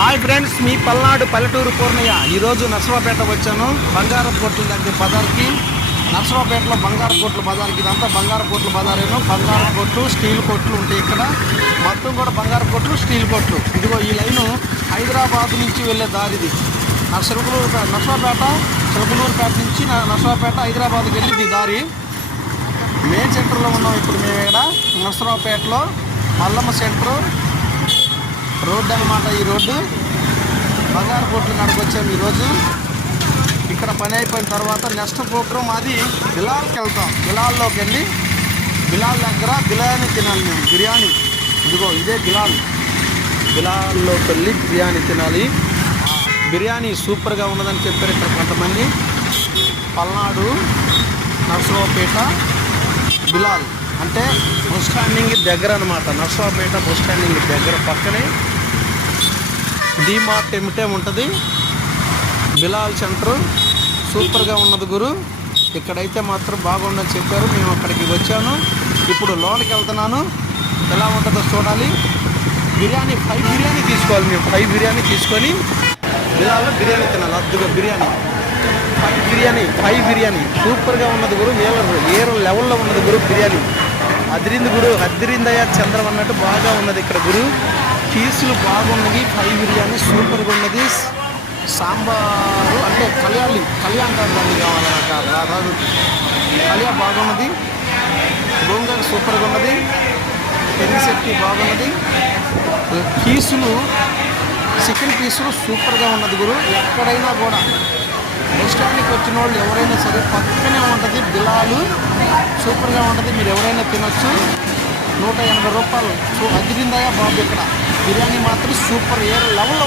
Hi friends, మీ పల్నాడు పల్లెటూరు పూర్ణయ్య. ఈరోజు నర్సరావుపేట వచ్చాను. బంగారం కోట్ల దగ్గర బజార్కి. నర్సరావుపేటలో బంగారు కోట్ల బజార్కి. ఇదంతా బంగారు కోట్ల బజారేను. బంగారు కోట్లు, స్టీల్ కోట్లు ఉంటాయి ఇక్కడ. మొత్తం కూడా బంగారు కోట్లు, స్టీల్ కోట్లు. ఇదిగో ఈ లైను హైదరాబాద్ నుంచి వెళ్ళే దారిది. నర్సరావుపేట చిలకలూరుపేట నుంచి నర్సరావుపేట హైదరాబాద్కి వెళ్ళి దారి. మెయిన్ సెంటర్లో ఉన్నాం ఇప్పుడు మేము ఇక్కడ నర్సరావుపేటలో. మల్లమ్మ సెంటరు రోడ్డు అనమాట. ఈ రోడ్డు బంగారు కోట్ల కాడికి వచ్చాము ఈరోజు. ఇక్కడ పని అయిపోయిన తర్వాత నెక్స్ట్ ప్రోగ్రాం అది బిలాల్కి వెళ్తాం. బిలాల్లోకి వెళ్ళి బిలాల్ దగ్గర బిర్యానీ తినాలి మేము. బిర్యానీ ఇదిగో ఇదే బిలాల్లోకి వెళ్ళి బిర్యానీ తినాలి. బిర్యానీ సూపర్గా ఉన్నదని చెప్పారు ఇక్కడ కొంతమంది. పల్నాడు నర్సరావుపేట బిలాల్ అంటే బస్ స్టాండింగ్ దగ్గర అనమాట. నర్సరావుపేట బస్ స్టాండింగ్ దగ్గర పక్కనే డిమార్ట్ ఎమిటేం ఉంటుంది. బిలాల్ సెంటరు సూపర్గా ఉన్నది గురు. ఇక్కడైతే మాత్రం బాగుందని చెప్పారు. మేము అక్కడికి వచ్చాను. ఇప్పుడు లోనికి వెళ్తున్నాను. ఎలా ఉంటుందో చూడాలి. బిర్యానీ 5 బిర్యానీ తీసుకోవాలి మేము. 5 బిర్యానీ తీసుకొని బిలాల్లో బిర్యానీ తినాలి. అద్దుగా బిర్యానీ 5 బిర్యానీ సూపర్గా ఉన్నది గురు. ఏరో లెవెల్లో ఉన్నది గురు. బిర్యానీ అదిరింది గురు. అదిరిందయ్యా చంద్రం అన్నట్టు బాగా ఉన్నది ఇక్కడ గురు. పీసులు బాగున్నది. 5 బిర్యానీ సూపర్గా ఉన్నది. సాంబారు అంటే కళ్యాణ్ దాన్ని కావాలి రాదు. కళ్యాణ్ బాగున్నది. గోంగూర సూపర్గా ఉన్నది. పెరిగిశెట్టి బాగున్నది. పీసులు చికెన్ పీసులు సూపర్గా ఉన్నది గురు. ఎక్కడైనా కూడా బస్ స్టాండ్కి వచ్చిన వాళ్ళు ఎవరైనా సరే పక్కనే ఉంటుంది బిలాలు. సూపర్గా ఉంటుంది. మీరు ఎవరైనా తినొచ్చు. 180 రూపాయలు. అదిరిందయా బాబు. ఇక్కడ బిర్యానీ మాత్రం సూపర్ ఏర్ లెవెల్లో